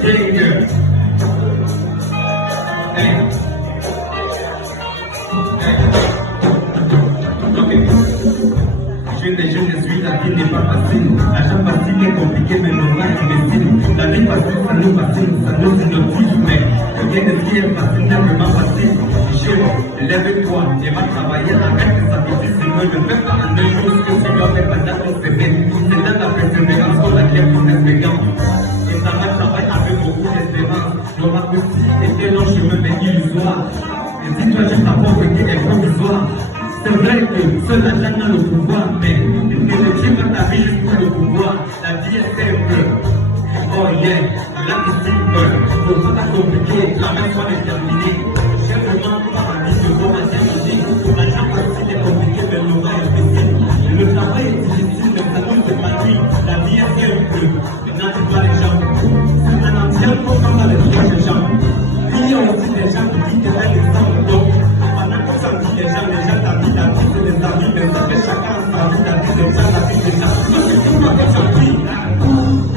Hey, je ne suis la vie n'est pas facile. L'argent facile est compliqué, mais non pas imbécile. La vie facile, ça nous fascine, ça nous hypnotise, mais rien de ce qui est facile n'est vraiment facile. Je lève-toi et va travailler, arrête de sacrifices et ne fais pas en un jour ce que tu dois faire pendant ton semaine. C'est dans la persévérance qu'on acquiert ton espérance. Et ça va travailler avec beaucoup d'espérance. Nos raccourcis étaient longs chemins, mais illusoires. Et dis-toi juste la pauvreté est provisoire. C'est vrai que seul l'argent a le pouvoir, mais ne néglige pas ta vie juste pour le pouvoir. La vie est simple. Oh yeah, là c'est simple. Faut pas compliquer, la même fois déterminée. J'ai vraiment pas envie de commencer à dire. L'argent facile est compliqué, mais le vrai est difficile. Le travail est difficile, mais ça nous fait pas lui. La vie est simple. Maintenant tu dois les gens. C'est un ancien pour comme dans les trois des gens. Il y a aussi des gens qui disent que c'est l'exemple. Donc, pendant que ça dit les gens t'habitent la vie de les amis, mais ça fait chacun sa vie, la vie des gens, la vie des gens. Donc, c'est tout le monde qui s'en prie.